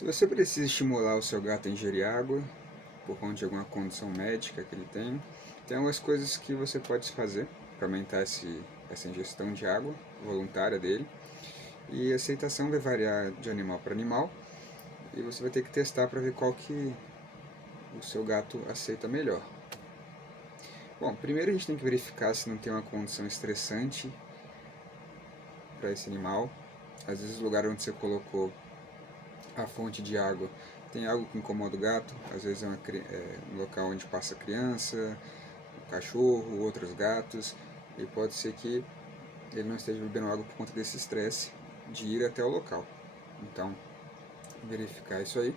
Se você precisa estimular o seu gato a ingerir água, por conta de alguma condição médica que ele tem algumas coisas que você pode fazer para aumentar essa ingestão de água voluntária dele. E a aceitação vai variar de animal para animal, e você vai ter que testar para ver qual que o seu gato aceita melhor. Bom, primeiro a gente tem que verificar se não tem uma condição estressante para esse animal. Às vezes o lugar onde você colocou a fonte de água tem algo que incomoda o gato, às vezes um local onde passa criança, um cachorro, outros gatos, e pode ser que ele não esteja bebendo água por conta desse estresse de ir até o local. Então, verificar isso aí.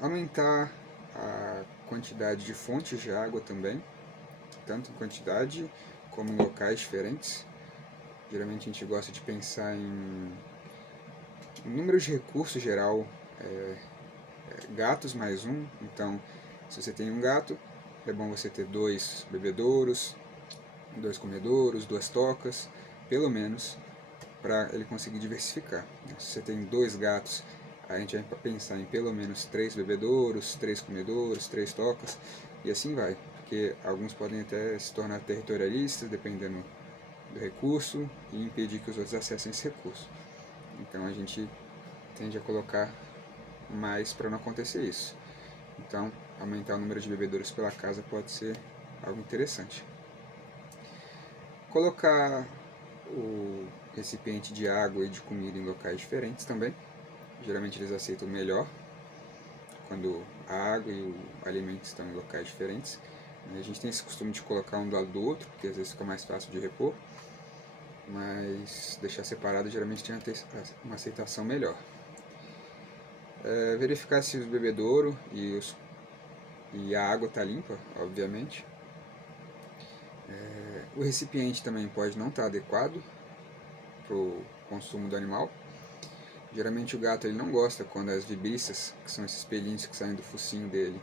Aumentar a quantidade de fontes de água também, tanto em quantidade como em locais diferentes. Geralmente a gente gosta de pensar em número de recursos geral, gatos mais um. Então, se você tem um gato, é bom você ter 2 bebedouros, 2 comedouros, 2 tocas, pelo menos, para ele conseguir diversificar. Se você tem 2 gatos, a gente vai pensar em pelo menos 3 bebedouros, 3 comedouros, 3 tocas, e assim vai, porque alguns podem até se tornar territorialistas, dependendo do recurso, e impedir que os outros acessem esse recurso. Então a gente tende a colocar mais para não acontecer isso. Então, aumentar o número de bebedouros pela casa pode ser algo interessante. Colocar o recipiente de água e de comida em locais diferentes também. Geralmente eles aceitam melhor quando a água e o alimento estão em locais diferentes. A gente tem esse costume de colocar um do lado do outro, porque às vezes fica mais fácil de repor, mas deixar separado geralmente tem uma aceitação melhor. Verificar se os bebedouro e a água está limpa, obviamente. O recipiente também pode não estar adequado para o consumo do animal. Geralmente o gato ele não gosta quando as vibriças, que são esses pelinhos que saem do focinho dele,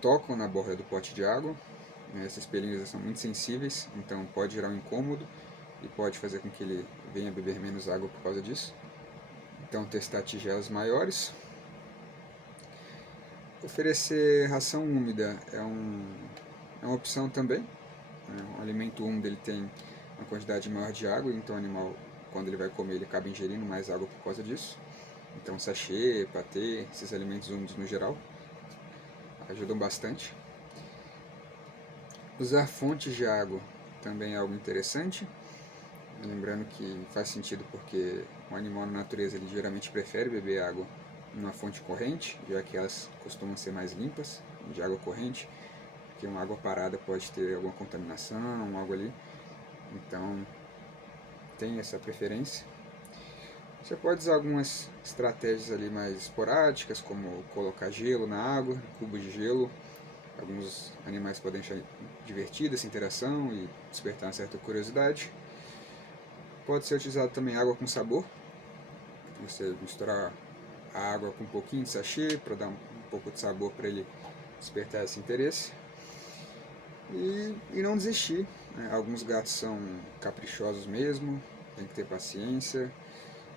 tocam na borda do pote de água. Esses pelinhos são muito sensíveis, então pode gerar um incômodo e pode fazer com que ele venha beber menos água por causa disso. Então testar tigelas maiores. Oferecer ração úmida é uma opção também. Um alimento úmido ele tem uma quantidade maior de água, então o animal, quando ele vai comer, ele acaba ingerindo mais água por causa disso. Então sachê, patê, esses alimentos úmidos no geral ajudam bastante. Usar fontes de água também é algo interessante. Lembrando que faz sentido porque o animal na natureza ele geralmente prefere beber água numa fonte corrente, já que elas costumam ser mais limpas, de água corrente, porque uma água parada pode ter alguma contaminação, algo ali. Então tem essa preferência. Você pode usar algumas estratégias ali mais esporádicas, como colocar gelo na água, cubo de gelo. Alguns animais podem achar divertida essa interação e despertar uma certa curiosidade. Pode ser utilizado também água com sabor. Você misturar a água com um pouquinho de sachê para dar um pouco de sabor para ele despertar esse interesse. E não desistir. Alguns gatos são caprichosos mesmo, tem que ter paciência,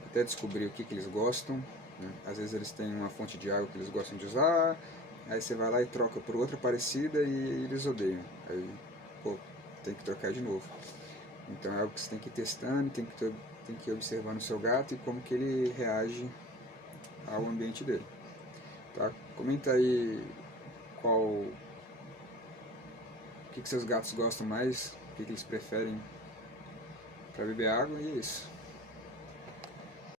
até descobrir o que eles gostam. Às vezes eles têm uma fonte de água que eles gostam de usar, aí você vai lá e troca por outra parecida e eles odeiam. Aí, tem que trocar de novo. Então é algo que você tem que ir testando, tem que ir observando o seu gato e como que ele reage ao ambiente dele. Tá? Comenta aí o que seus gatos gostam mais, o que eles preferem para beber água, e é isso.